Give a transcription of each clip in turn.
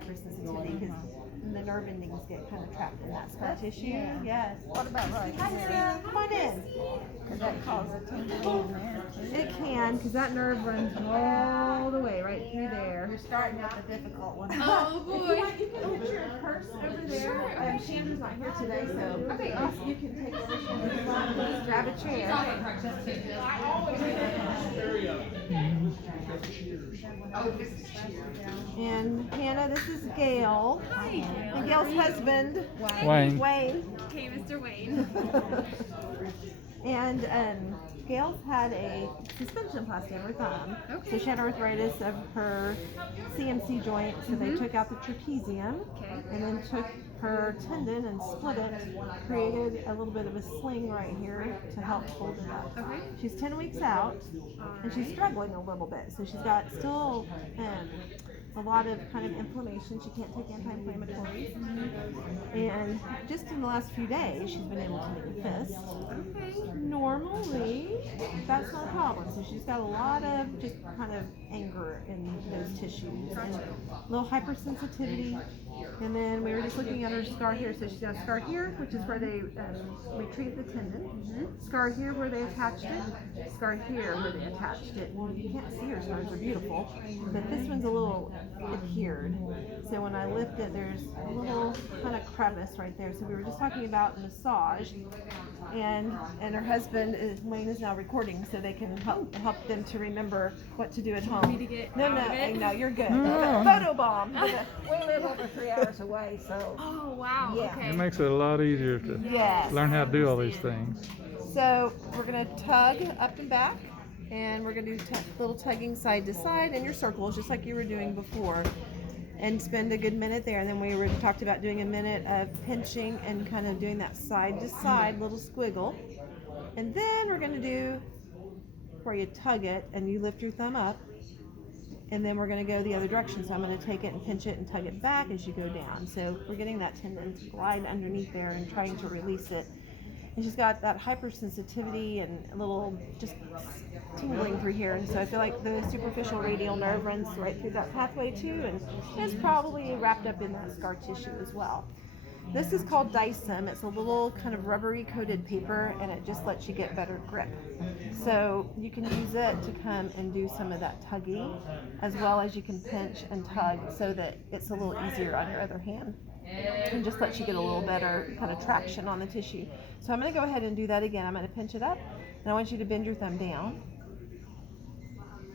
hypersensitivity because the nerve endings get kind of trapped in that scar tissue. Yeah. Yes. What about right Hi, here? Hannah. Come on in. Could that cause a tingling in there too? It can, because that nerve runs all the way right through there. You're starting with the difficult one. Oh boy. If you want, you can put your purse over there. Sure. Chandra's not here today, so Okay. you can take over Chandra's lap. Just grab a chair. Oh, this is cheers. And Hannah, this is Gail. Hi. And Gail's husband, Wayne. Wayne. Okay, Mr. Wayne. And Gail's had a suspension plasty on her thumb. Okay. So she had arthritis of her CMC joint, so they took out the trapezium Okay. and then took her tendon and split it, created a little bit of a sling right here to help hold it up. Okay. She's 10 weeks out and she's Alright. struggling a little bit. So she's got still a lot of kind of inflammation. She can't take anti-inflammatories. And just in the last few days, she's been able to make a fist. Okay. Normally, that's not a problem. So she's got a lot of just kind of anger in those tissues and a little hypersensitivity. And then we were just looking at her scar here. So she's got a scar here, which is where they retrieved the tendon. Scar here where they attached it. Scar here where they attached it. And you can't see her scars, are beautiful. But this one's a little adhered. So when I lift it, there's a little kind of crevice right there. So we were just talking about massage. And her husband Wayne is now recording, so they can help them to remember what to do at home. Me to get No, out of it? no, you're good. No. Photo bomb. We live over 3 hours away, so Oh wow. Yeah. Okay. It makes it a lot easier to Yes. learn how to do all these things. So we're gonna tug up and back, and we're gonna do little tugging side to side in your circles, just like you were doing before, and spend a good minute there. And then we talked about doing a minute of pinching and kind of doing that side to side little squiggle. And then we're gonna do where you tug it and you lift your thumb up, and then we're gonna go the other direction. So I'm gonna take it and pinch it and tug it back as you go down. So we're getting that tendon to glide underneath there and trying to release it. And she's got that hypersensitivity and a little just tingling through here. And so I feel like the superficial radial nerve runs right through that pathway too, and it's probably wrapped up in that scar tissue as well. This is called Dicem. It's a little kind of rubbery coated paper, and it just lets you get better grip. So you can use it to come and do some of that tugging, as well as you can pinch and tug so that it's a little easier on your other hand. And just lets you get a little better kind of traction on the tissue. So I'm going to go ahead and do that again. I'm going to pinch it up, and I want you to bend your thumb down.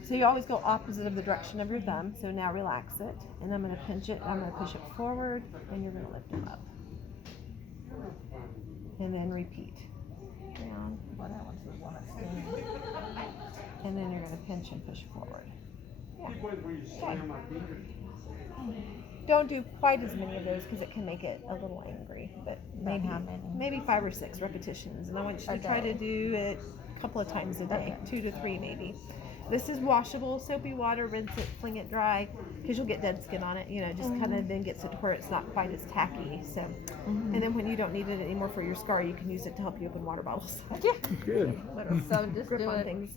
So you always go opposite of the direction of your thumb. So now relax it, and I'm going to pinch it, I'm going to push it forward, and you're going to lift it up. And then repeat. Down, well, that one's the one that's stinging. and then you're going to pinch and push forward. Yeah. Don't do quite as many of those because it can make it a little angry, but maybe how many? maybe 5 or 6 repetitions, and I want you A to try day. to do it a couple of times a day, Okay. 2 to 3 maybe. This is washable, soapy water, rinse it, fling it dry, because you'll get dead skin on it, just kind of then gets it to where it's not quite as tacky. So, and then when you don't need it anymore for your scar, you can use it to help you open water bottles. Yeah. Good. So just Grip do on it things.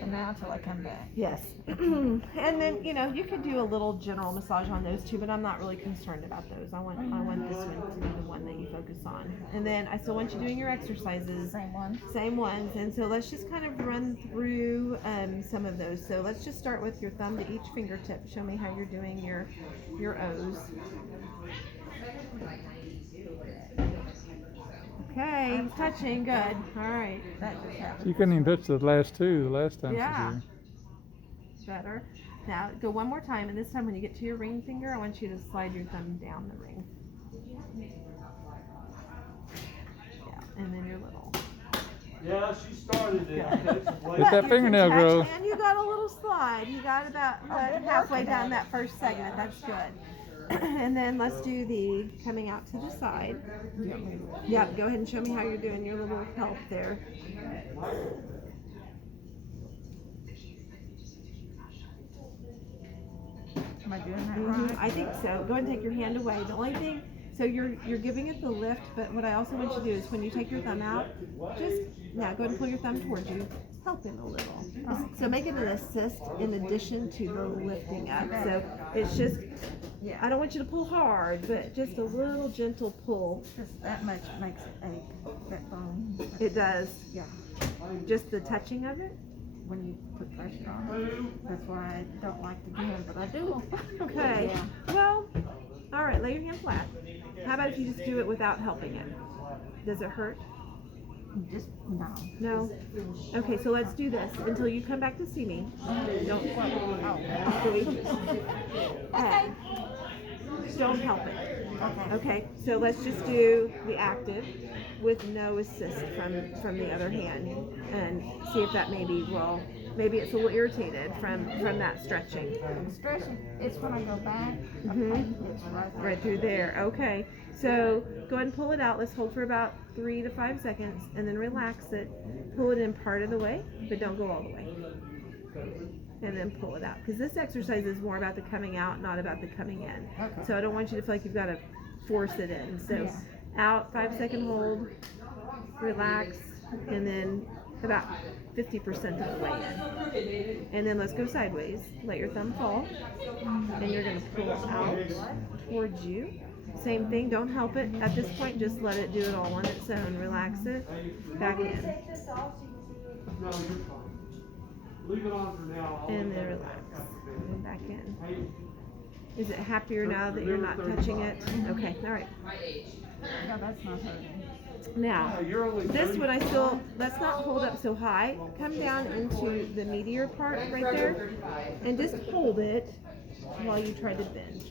from now till I come back. Yes. And then, you could do a little general massage on those too, but I'm not really concerned about those. I want this one to be the one that you focus on. And then I still want you doing your exercises. Same one. Same ones. And so let's just kind of run through some of those. So let's just start with your thumb to each fingertip. Show me how you're doing your O's. Okay, touching, good. All right. That just happened. You couldn't even touch the last two the last time Yeah. she was Better. Now go one more time, and this time when you get to your ring finger, I want you to slide your thumb down the ring. Yeah, and then your little. Yeah, she started it. Yeah. Takes a Let blade. that But you fingernail can grow. touch, and you got a little slide. You got about halfway down that first segment. That's good. And then let's do the coming out to the side. Yeah, go ahead and show me how you're doing your little help there. Am I doing that Mhm, right? I think so. Go ahead and take your hand away. The only thing, so you're giving it the lift, but what I also want you to do is when you take your thumb out, just now go ahead and pull your thumb towards you. helping a little. So make it an assist in addition to the lifting up. So it's just, Yeah. I don't want you to pull hard, but just a little gentle pull. Just that much makes it ache, that bone. It does. Yeah. Just the touching of it. When you put pressure on it. That's why I don't like to do it, but I do. Okay. Yeah. Well, all right, lay your hand flat. How about if you just do it without helping it? Does it hurt? Just, no. No? Okay, so let's do this until you come back to see me. Don't. Okay. Don't help it. Okay. Okay, so let's just do the active with no assist from the other hand and see if that maybe it's a little irritated from that stretching. Stretching, it's when I go back. Mhm. It's right there. Right through there. Okay, so go ahead and pull it out. Let's hold for about 3 to 5 seconds and then relax it. Pull it in part of the way, but don't go all the way. And then pull it out. Because this exercise is more about the coming out, not about the coming in. Okay. So I don't want you to feel like you've got to force it in. So Yeah. out, 5-second hold, relax, and then about 50% of the way in. And then let's go sideways. Let your thumb fall. And you're going to pull out towards you. Same thing, don't help it at this point, just let it do it all on its own. Relax it, back in, No, you're fine. Leave it on for now. and then relax, and back in. Is it happier now that you're not touching it? Okay, all right. No, that's not hurting. Now, You're only this one let's not hold up so high. Come down into the meatier part right there, and just hold it while you try to bend.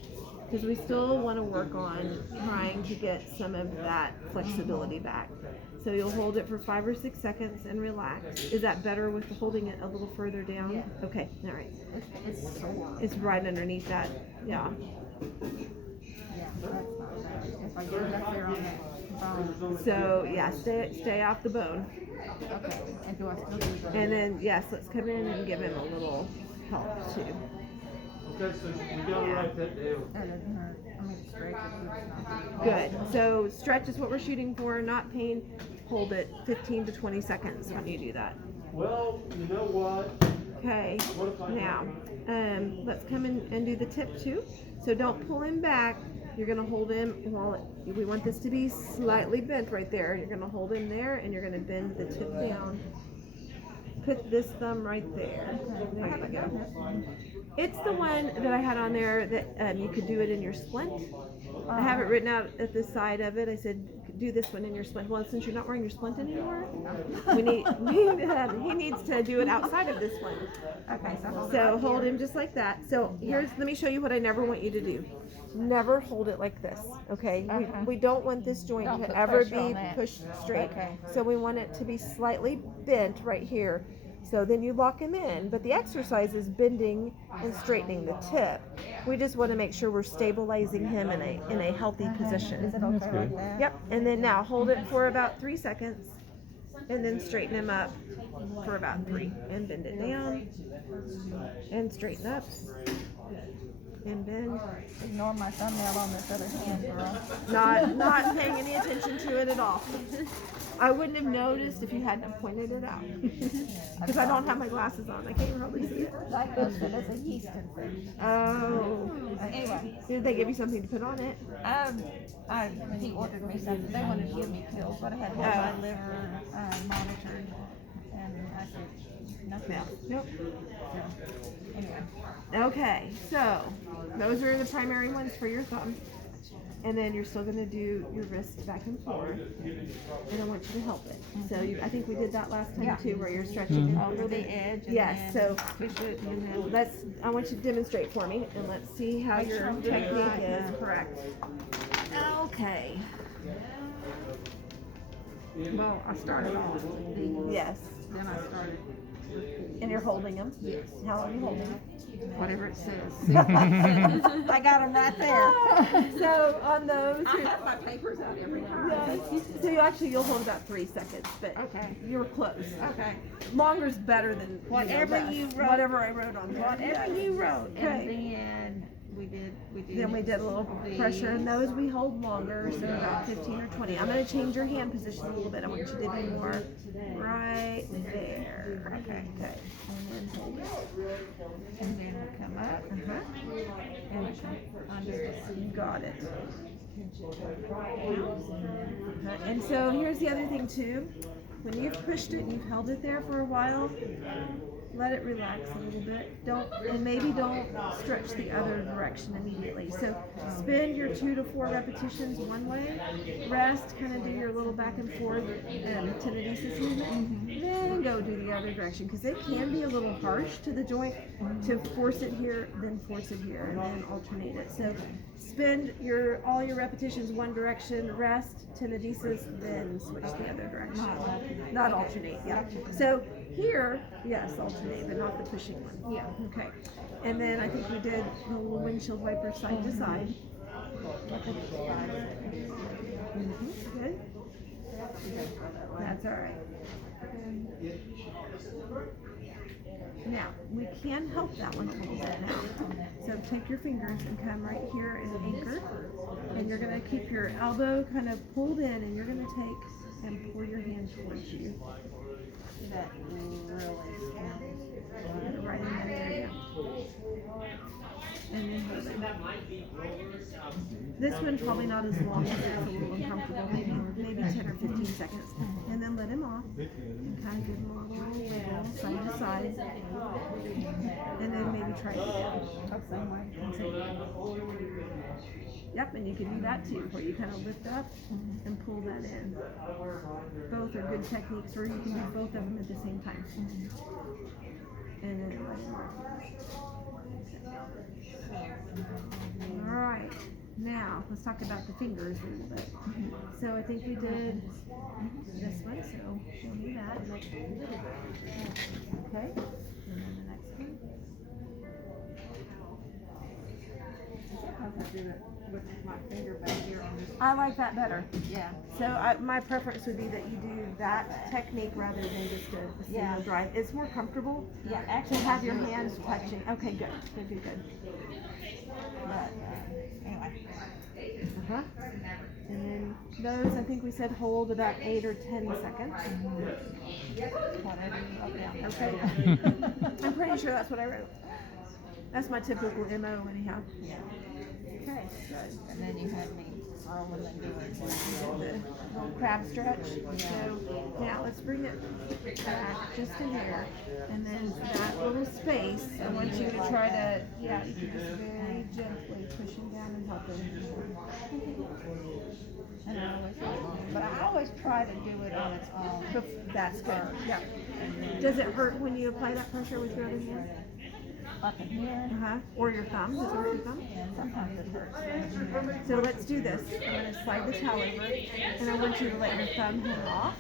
Because we still want to work on trying to get some of that flexibility back. So you'll hold it for 5 or 6 seconds and relax. Is that better with holding it a little further down? Yeah. Okay, all right. It's sore. It's right underneath that. Yeah. Yeah, that's not bad. If I get it up there on that bone. So yeah, stay off the bone. Okay. And do I still do that? And then yes, let's come in and give him a little help too. Okay, so you gotta write that down. That doesn't hurt. I mean, stretch it. It's not Good. So stretch is what we're shooting for, not pain. Hold it 15 to 20 seconds when you do that. Well, you know what? Okay. What if I? Now, let's come in and do the tip too. So don't pull him back. You're gonna hold him we want this to be slightly bent right there. You're gonna hold him there and you're gonna bend the tip down. Put this thumb right there. There you go. It's the one that I had on there that you could do it in your splint. I have it written out at the side of it. I said, do this one in your splint. Well, since you're not wearing your splint anymore, he needs to do it outside of this one. Okay, So hold him just like that. So let me show you what I never want you to do. Never hold it like this, okay? We don't want this joint Don't to put ever pressure on be that. pushed straight. Okay. So we want it to be slightly bent right here. So then you lock him in, but the exercise is bending and straightening the tip. We just want to make sure we're stabilizing him in a healthy position. Is it okay good. like that? Yep, and then now hold it for about 3 seconds, and then straighten him up for about 3, and bend it down, and straighten up, and bend. Ignore my thumbnail on this other hand, girl. Not paying any attention to it at all. I wouldn't have noticed if you hadn't have pointed it out. Because I don't have my glasses on. I can't hardly see it. Like those that is a yeast infection. Oh. Anyway, Did they give you something to put on it? he ordered me something. They wanted to give me pills, but I had to have my liver monitored. And I said, nothing else. Nope. So, anyway. Okay, so those are the primary ones for your thumb. And then you're still going to do your wrist back and forth. And I want you to help it. So I think we did that last time Yeah. too, where you're stretching it Over the edge. And Yes, then so push it and then I want you to demonstrate for me, and let's see how Make your sure I'm doing it technique right. is correct. Okay. well, I started off. Yes. Then I started And you're holding them? Yes. How long are you holding them? whatever it says. I got them right there. So on those, I have my papers out every time. yes. So you'll hold about 3 seconds, but Okay. you're close. Okay. Longer's better than Whatever less. you wrote. Whatever I wrote on there. Whatever you wrote. Okay. And then we did. Then we did a little pressure, and those we hold longer, so about 15 or 20. I'm going to change your hand position a little bit. I want you to be more right there. Okay, good. And then hold it. And then we come up Uh-huh. and we come under the You got it. Uh-huh. And so here's the other thing too. When you've pushed it and you've held it there for a while, let it relax a little bit. Maybe don't stretch the other direction immediately. So spin your 2 to 4 repetitions one way, rest, kind of do your little back and forth tenodesis movement, then go do the other direction, because it can be a little harsh to the joint to force it here, then force it here, and then alternate it. So spin all your repetitions one direction, rest, tenodesis, then switch the other direction. Not alternate, yeah. So here, yes, alternate, but not the pushing one. Yeah. Okay. And then I think we did the little windshield wiper side to side. Good. That's all right. Now, we can help that one a little bit now. So take your fingers and come right here and anchor. And you're going to keep your elbow kind of pulled in, and you're going to take and pull your hand towards you. that really Right in that area. And then hold it. This one probably not as long as it's a little uncomfortable, maybe 10 or 15 seconds. And then let him off and kind of give him a little wiggle side to side. And then maybe try it again. Yep, and you can do that too, where you kind of lift up and pull that in. Both are good techniques, or you can do both of them at the same time. And then let it off. All right, now let's talk about the fingers a little bit. So I think we did this one, so show me that. Okay, and then the next one. I like that better. Yeah. So my preference would be that you do that technique rather than just a single drive. It's more comfortable Yeah, to actually have your hands touching. Okay, good. Good. But, anyway. Uh-huh. And then those, I think we said hold about 8 or 10 seconds. Whatever you wrote down. Okay. I'm pretty sure that's what I wrote. That's my typical MO anyhow. Yeah. Okay, good. And then you had me rolling and doing The little crab stretch. So now let's bring it back just a hair, and then that little space, I want you to try to, you can just very gently push him down and help him. And but I always try to do it on its own. That's good. Yeah. Does it hurt when you apply that pressure with your other hand? Up in here. Or your thumb? Does it hurt your thumb? And sometimes it hurts. So let's do this. I'm going to slide the towel over, and I want you to let your thumb hang off.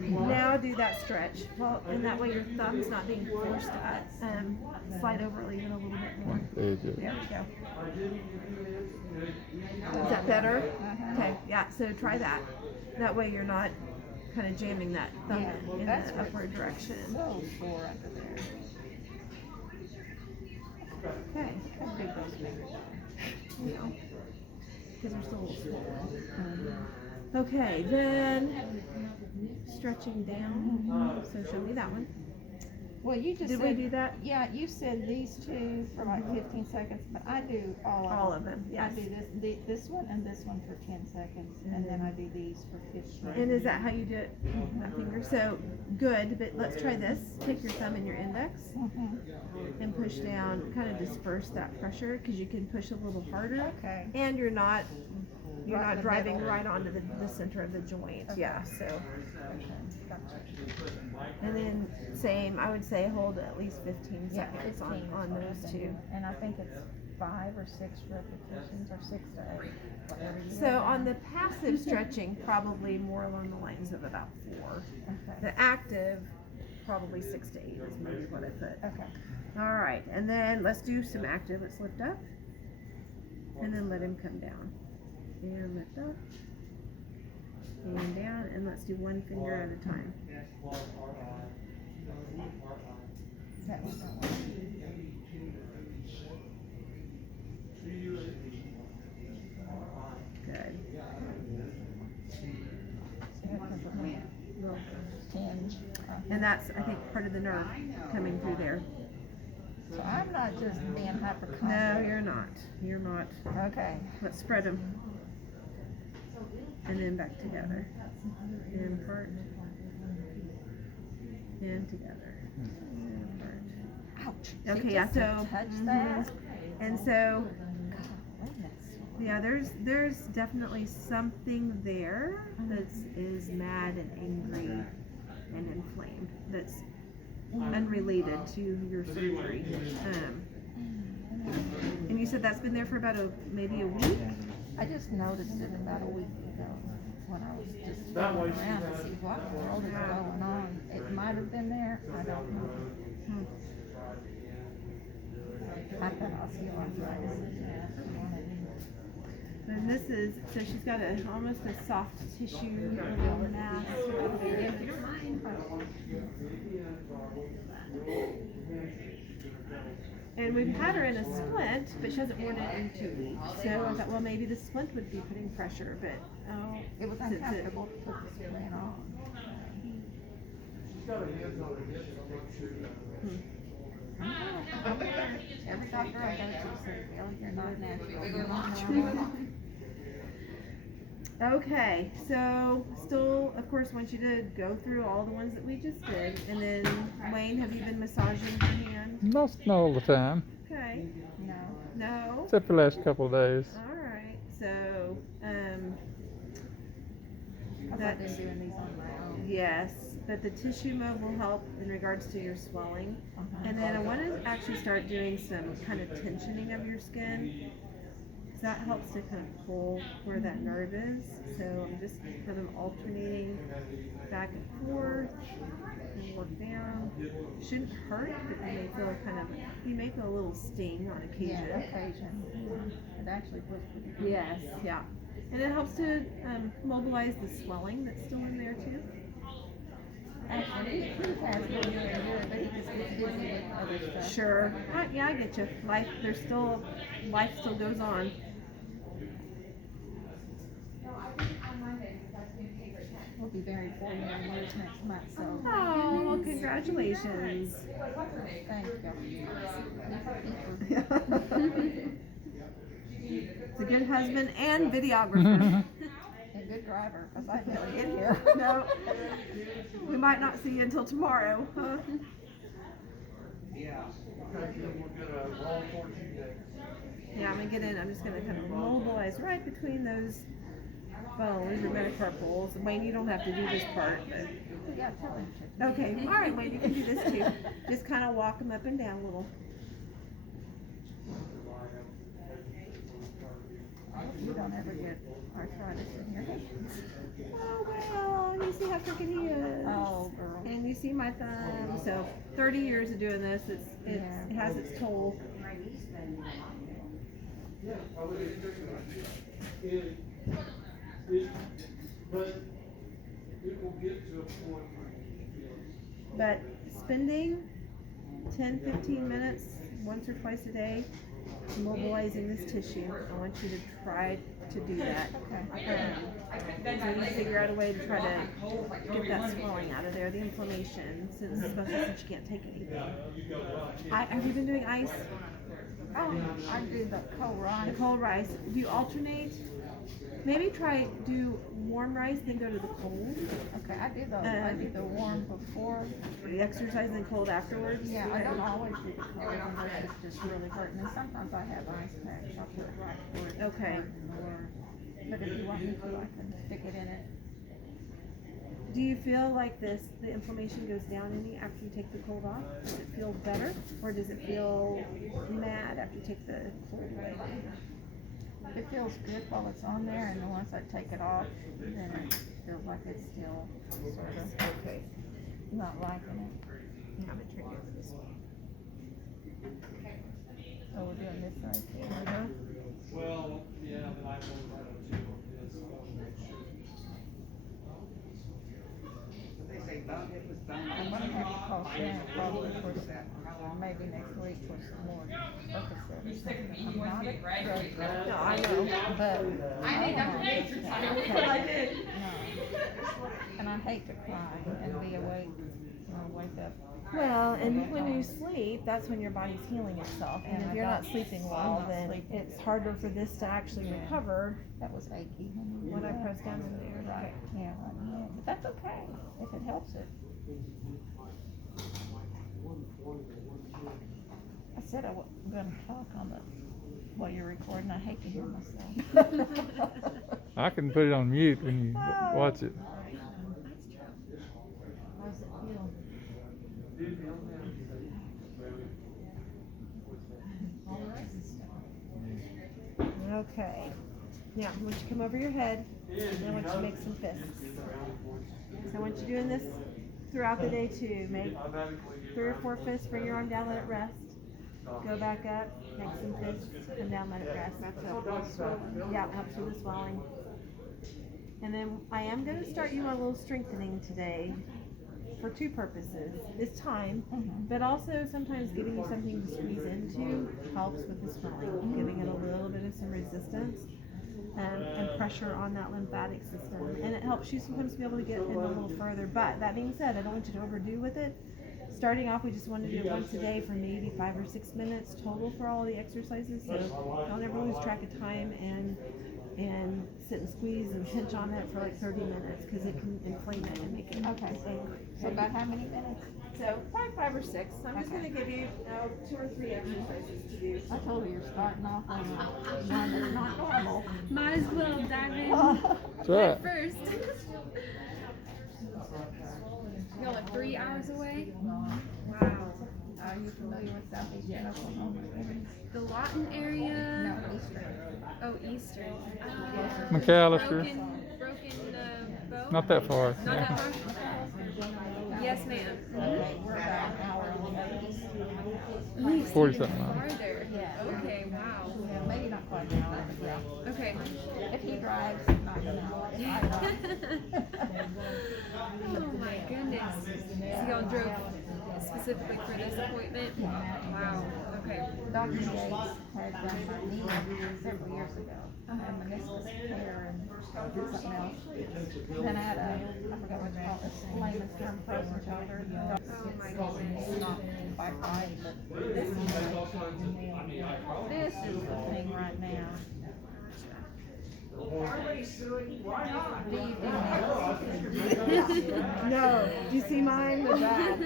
Now do that stretch. Well, and that way your thumb's not being forced to slide over even a little bit more. There you go. There we go. Is that better? Okay, yeah, so try that. That way you're not kind of jamming that thumb in the upward direction. So sore under there. Okay. How big those fingers are. Because they're still a little swollen. Okay, then stretching down. So show me that one. Well, you just Did said, we do that? Yeah, you said these two for like 15 seconds, but I do all of them. Yes. I do this one and this one for 10 seconds, and then I do these for 15. And is that how you do it? That finger? So good, but let's try this. Take your thumb and your index and push down, kind of disperse that pressure, because you can push a little harder. Okay. And you're not Right in the driving middle. right onto the center of the joint. Okay. Yeah, so. Gotcha. And then same, I would say hold at least 15 Yeah, seconds 15 on is what those I'm two. thinking. And I think it's 5 or 6 repetitions, or 6 to 8, whatever you So have on down. the passive stretching, probably more along the lines of about 4. Okay. The active, probably 6 to 8 is maybe what I put. Okay. All right, and then let's do some active. Let's lift up, and then let him come down. And lift up, and down, and let's do one finger at a time. That one. Good. Little tinge. And that's, I think, part of the nerve coming through there. So I'm not just being hypochondriac. No, you're not. You're not. Okay. Let's spread them. And then back together. In part. And together. And part. Ouch. Okay, See, yeah, just to so. touch mhm. that. And so, Goodness. yeah, there's definitely something there that is mad and angry and inflamed. That's unrelated to your surgery. And you said that's been there for about maybe a week? I just noticed it about a week ago when I was just That way looking she around to has- see what in the world is going on. It might have been there. I don't know. I thought osteoarthritis. And this is, so she's got almost a soft tissue little mass right there. If you don't mind. And we've had her in a splint, but she hasn't worn it in 2 weeks. So I thought, well, maybe the splint would be putting pressure, but oh, It was since uncomfortable to put the splint on. She's got her hands on her hips, I'll make sure. Every doctor I go to says, "Well, you're not natural." Okay, so still, of course, want you to go through all the ones that we just did, and then Wayne, have you been massaging her hand? Not all the time, Okay, No. no. except the last couple of days. All right, so Because I've been doing these on my own. yes, but the tissue mode will help in regards to your swelling, and then I want to actually start doing some kind of tensioning of your skin. So that helps to kind of pull where that nerve is. So I'm just kind of alternating back and forth and work down. Shouldn't hurt, but you may feel a little sting on Yeah, occasion. occasion. It actually was pretty good. Yes, yeah. And it helps to mobilize the swelling that's still in there too. Actually, he has been doing good, but he just gets busy with other stuff. Sure. Yeah, I get you. Life still goes on. We'll be married 4 years next month, so Oh, well, congratulations. thank you. It's a good husband and videographer. A good driver, because I never get here. No, we might not see you until tomorrow. Huh? Okay, good, we're gonna roll towards you next. Yeah, I'm just gonna kind of mobilize right between those bones, your metacarpals. Wayne, you don't have to do this part, but Yeah, tell him to. okay. All right, Wayne, you can do this too. Just kind of walk them up and down a little. You don't ever get arthritis in your hands. Oh well, you see how crooked he is. Oh, girl. And you see my thumb. So 30 years of doing this, it has its toll. Yeah, I would expect it. But it will get to a point where you feel But spending 10-15 minutes once or twice a day mobilizing this tissue, I want you to try to do that. So you figure out a way to try to get that swelling out of there, the inflammation, especially since you can't take anything. Have you been doing ice? Oh, I do the cold rice. The cold rice. Do you alternate? Maybe do warm rice, then go to the cold. Okay, I do the warm before. The exercise and cold afterwards. Yeah, I don't always do the cold unless it's just really hurting. And sometimes I have ice packs. I'll put it right where it's Okay. hurting more. But if you want me to, I can stick it in it. Do you feel like the inflammation goes down any after you take the cold off? Does it feel better, or does it feel mad after you take the cold away? It feels good while it's on there, and then once I take it off, then it feels like it's still sort of Okay. not liking it. I'm gonna turn it over this way. So we're doing this side too. Well, yeah, but I know that too. I'm gonna have to call Sharon probably for some maybe next week for some more Percocet. I'm not a drug dealer, No, I know. but I think I'm okay. okay. No. And I hate to cry and be awake, wake up. Well, and when you sleep, that's when your body's healing itself. And And if I you're not don't- sleeping I'm well, not then sleeping. it's harder for this to actually Yeah. recover That was achy. when I press down in there. Right, yeah, right, yeah. But that's okay, if it helps it. I said I wasn't gonna talk on the, while you're recording, I hate to hear myself. I can put it on mute when you watch it. How's it feel? Okay. Now, I want you to come over your head, and I want you to make some fists. So I want you doing this throughout the day too. Make 3 or 4 fists, bring your arm down, let it rest. Go back up, make some fists, come down, let it rest. Yeah, it helps with the swelling. And then I am going to start you on a little strengthening today for 2 purposes. It's time, but also sometimes giving you something to squeeze into helps with the swelling, giving it a little bit of some resistance and pressure on that lymphatic system. And it helps you sometimes be able to get in a little further. But that being said, I don't want you to overdo with it. Starting off, we just want to do it once a day for maybe 5 or 6 minutes total for all the exercises. So don't ever lose track of time and sit and squeeze and pinch on it for like 30 minutes because it can inflame it and make it Okay. angry. So about how many minutes? So probably 5 or 6. I'm just going to give you 2 or 3 exercises to do. I told her you're starting off on one that's not normal. Might as well dive in That's right. first. You're like 3 hours away? Wow. Are you familiar with Southeastern Oklahoma? The Lawton area? No, Eastern. Oh, Eastern. McAllister. Broken bow? Not that far. Not Yeah. that far? Yes, ma'am. Okay, we're about an hour on the east. East, 40 even something miles. farther. Yeah. Okay, wow. Yeah, maybe not quite an hour, but yeah. Okay. If he drives, not an hour. I drive. Oh my goodness. So y'all drove specifically for this appointment? Wow. Okay. Dr. Yates had done my knee several years ago. I had meniscus tear and something else. Then I had I forgot what it's called, a layman's term, frozen shoulder. Oh my goodness. Not quite right, but this is the thing right now. Do you do this? No, do you see mine with that?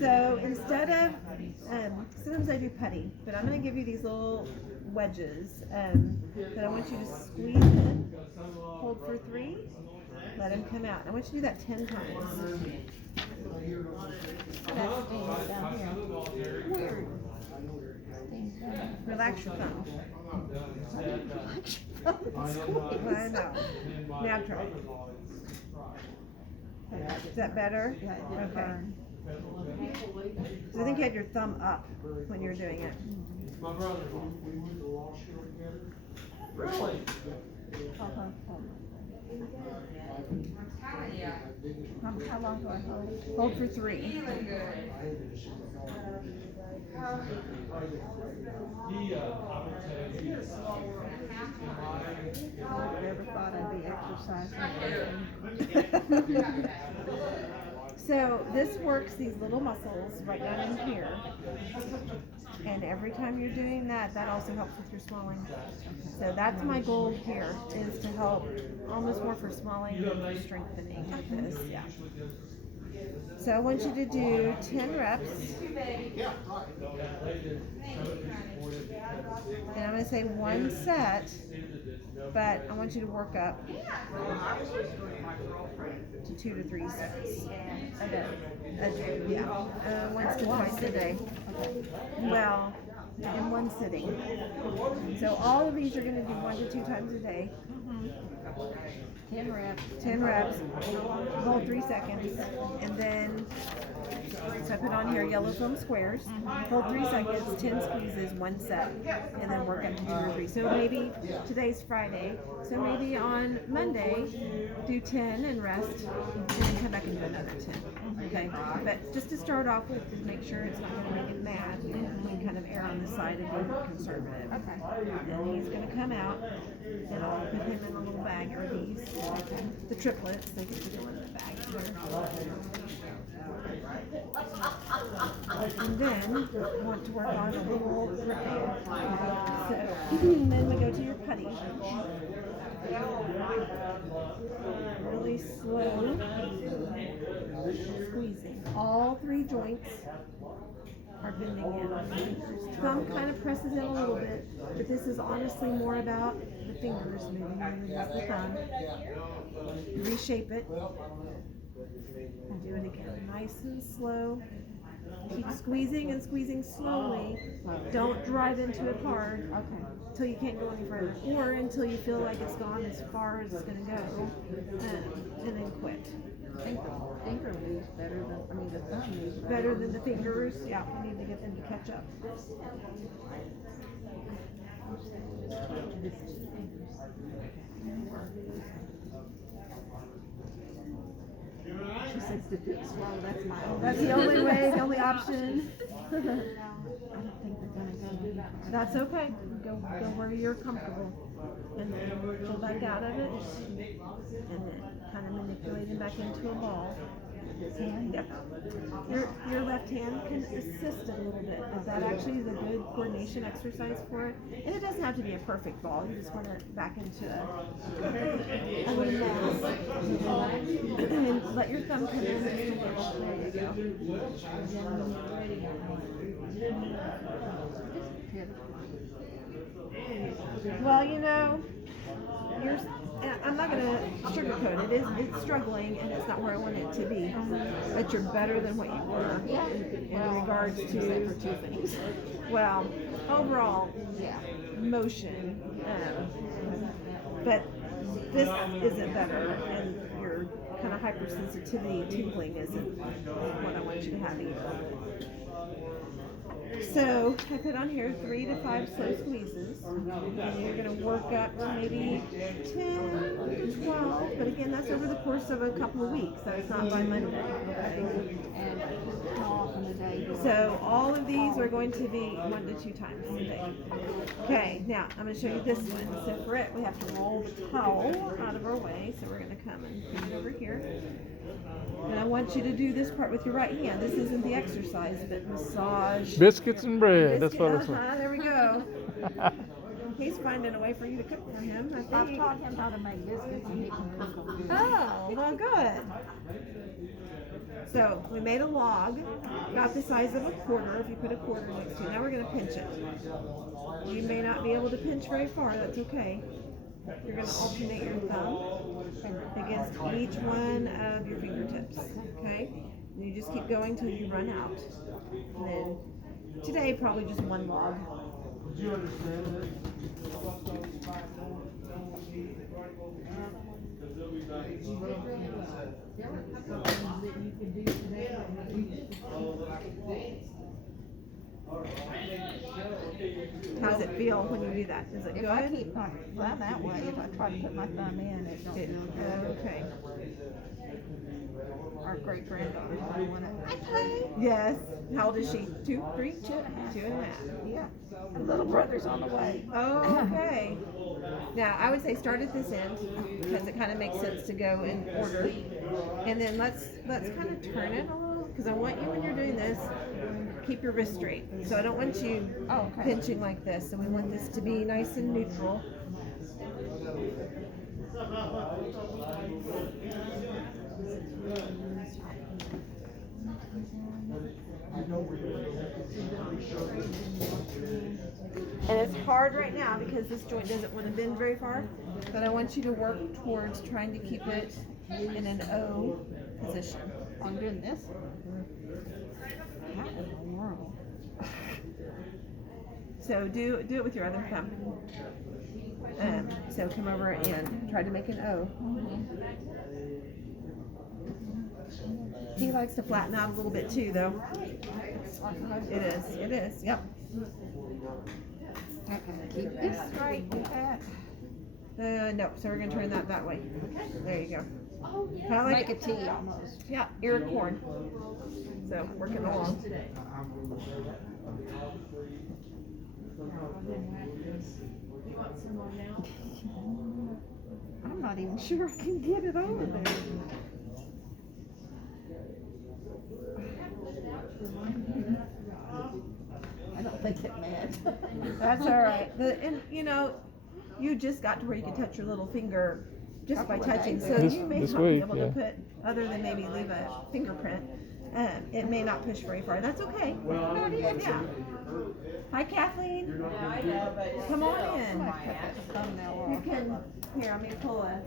So instead of, sometimes I do putty, but I'm going to give you these little wedges that I want you to squeeze in, hold for 3, let them come out. I want you to do that 10 times. That stings down here. Weird. Stings down here. Relax your thumb. I know. Now try. Is that better? Yeah, it didn't Okay. burn. So I think you had your thumb up when you were doing it. My brother, we went to law school together. Really? How long do I hold? Hold for 3. I never thought I'd be exercising. So this works these little muscles right down in here. And every time you're doing that, that also helps with your swelling. So that's my goal here, is to help almost more for swelling than for strengthening like this. Yeah. So I want you to do 10 reps. And I'm going to say 1 set, but I want you to work up to 2 to 3 sets. Yeah, once to twice a day. Well, in one sitting. So all of these are going to do 1 to 2 times a day. 10 reps. 10 reps, hold 3 seconds, and then, so I put on here yellow foam squares, hold 3 seconds, 10 squeezes, 1 set, and then work up to 2 or 3. So maybe, today's Friday, so maybe on Monday, do 10 and rest, and then come back and do another 10. Okay, but just to start off with, just make sure it's not going to make it mad. We kind of err on the side of being conservative. Okay. And he's going to come out, and I'll put him in a little bag of these. The triplets, they get to go in the bag here. And then want to work on a little repair. So then we go to your putty. Really slow squeezing. All 3 joints are bending in on the fingers. Thumb kind of presses in a little bit, but this is honestly more about the fingers moving than it is the thumb. Reshape it. And do it again. Nice and slow. Keep squeezing and squeezing slowly. Don't drive into it hard. Okay. Until you can't go any further. Or until you feel like it's gone as far as it's going to go. And then quit. I think the finger moves better than, I mean, the thumb moves Better than the fingers. Yeah, we need to get them to catch up. She says to do it slow, that's my own. That's the only way, the only option. I don't think they're gonna go. That's okay. Go where you're comfortable. And then pull back out of it. And then kind of manipulate it back into a ball. This hand? Yep. Your left hand can assist a little bit, but that actually is a good coordination exercise for it. And it doesn't have to be a perfect ball. You just want it back into a little mass. And let your thumb come in just a little. There you go. Well, you know, I'm not going to sugarcoat it. It's struggling, and it's not where I want it to be. But you're better than what you were in regards to For 2 things. well, overall Yeah. motion. But this isn't better, and your kind of hypersensitivity tingling isn't what I want you to have either. So I put on here 3 to 5 slow squeezes. And you're going to work up to maybe 10 to 12. But again, that's over the course of a couple of weeks. That's not by Monday. Okay? And how often a day do I? So all of these are going to be 1 to 2 times a day. Okay, now I'm going to show you this one. So for it, we have to roll the towel out of our way. So we're going to come and put it over here. And I want you to do this part with your right hand. This isn't the exercise, but massage. Biscuits and bread. That's what it's Uh-huh, there we go. He's finding a way for you to cook for him, I I've think. taught him how to make biscuits and he can cook them. Oh, well, good. So we made a log, about the size of a quarter, if you put a quarter next to it. Now we're going to pinch it. You may not be able to pinch very far, that's okay. You're going to alternate your thumb against each one of your fingertips, okay? And you just keep going till you run out. And then today, probably just 1 log. Did you understand it? How does it feel when you do that? Is it If I good? keep my thumb that way, if I try to put my thumb in, it don't feel good. Okay. Our great granddaughter, I want to. Yes. How old is she? 2, 3? 2.5. 2.5. Yeah. And little brother's on the way. Oh, okay. Now, I would say start at this end because it kind of makes sense to go in order. And then let's kind of turn it a little because I want you when you're doing this, keep your wrist straight. So I don't want you pinching like this. So we want this to be nice and neutral. And it's hard right now because this joint doesn't want to bend very far, but I want you to work towards trying to keep it in an O position. I'm doing this. How in the world? So do it with your other thumb. So come over and try to make an O. He likes to flatten out a little bit too, though. It is, yep. Okay, keep this straight with that. No, so we're gonna turn that way. There you go. I like Make a it. T almost. Yeah, ear of corn. So working along. I'm not even sure I can get it over there. I don't think it meant. That's all right. And you know, you just got to where you can touch your little finger just by Couple of touching. days. So This- you may this not be week, able to yeah. put, other than maybe leave a fingerprint. It may not push very far. That's okay. Yeah. Hi, Kathleen. Come on in. Somebody put that thumbnail You on. can. Here, let me pull a.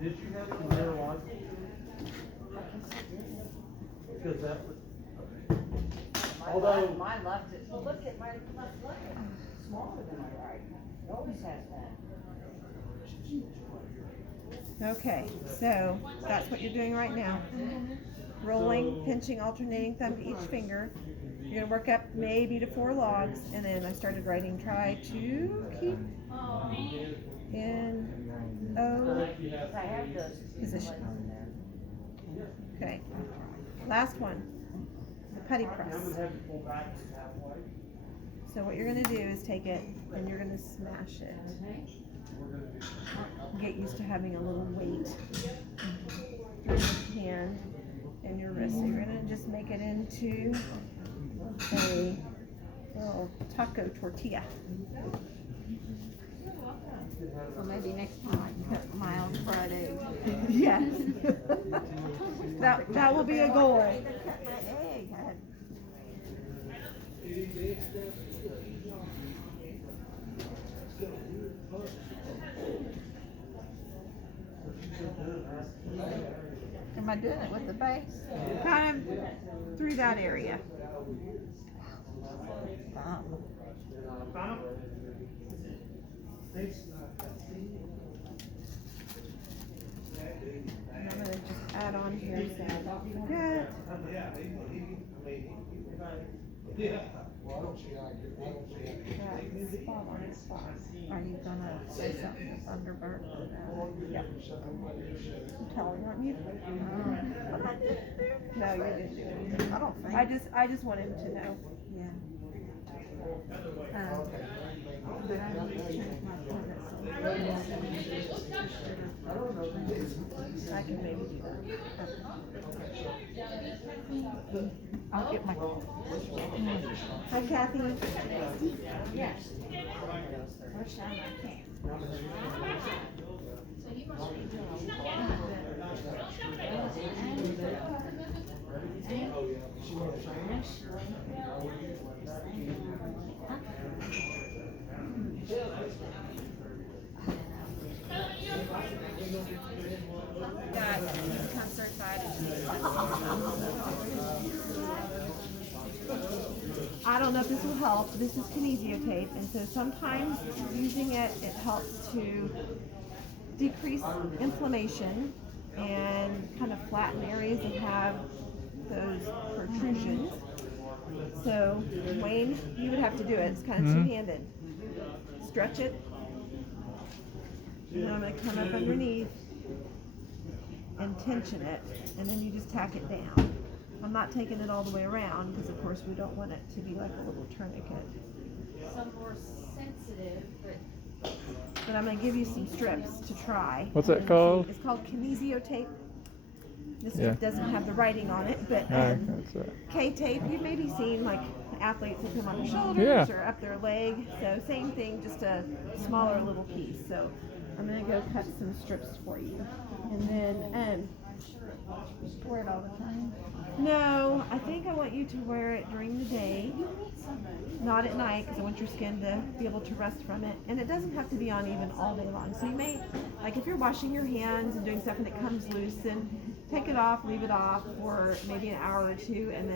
Did you have some marijuana? Because that would. Although. My left is, well, look at my left leg, smaller than my right, it always has that. Okay, so that's what you're doing right now. Rolling, pinching, alternating thumb to each finger. You're gonna work up maybe to 4 logs, and then I started writing, try to keep in O I have those. position. Okay, last one, the putty I press. would have to pull back halfway. So what you're gonna do is take it and you're gonna smash it. Get used to having a little weight through your hand and your wrist. So you're gonna just make it into a little taco tortilla. So maybe next time I cut my own fried egg. Yes. That will be a goal. Cut my egg. Am I doing it with the base? Kind of through that area. And I'm gonna just add on here so I don't forget. That spot on the spot. Are you gonna say something to Thunderbird? Yep. I'm telling you, aren't you? No, you didn't do it. I don't think. I just want him to know. Yeah. But I need to change my appointment, I can maybe do that. I'll get my. Hi, Kathy. Yes. First time I can. That become certified. I don't know if this will help. This is kinesio tape, and so sometimes using it helps to decrease inflammation and kind of flatten areas that have those protrusions. So Wayne, you would have to do it. It's kind of two-handed. Stretch it, and then I'm going to come up underneath and tension it, and then you just tack it down. I'm not taking it all the way around because of course we don't want it to be like a little tourniquet. Some more sensitive, but I'm going to give you some strips to try. What's that And called? It's called kinesio tape. This Yeah. doesn't have the writing on it, but That's K-tape, you've maybe seen like athletes that put them on their shoulders Yeah. or up their leg. So same thing, just a smaller little piece. So I'm going to go cut some strips for you. And then, Wear it all the time. no, I think I want you to wear it during the day, not at night, because I want your skin to be able to rest from it. And it doesn't have to be on even all day long. So you may, like if you're washing your hands and doing stuff and it comes loose, then take it off, leave it off for maybe an hour or two, and then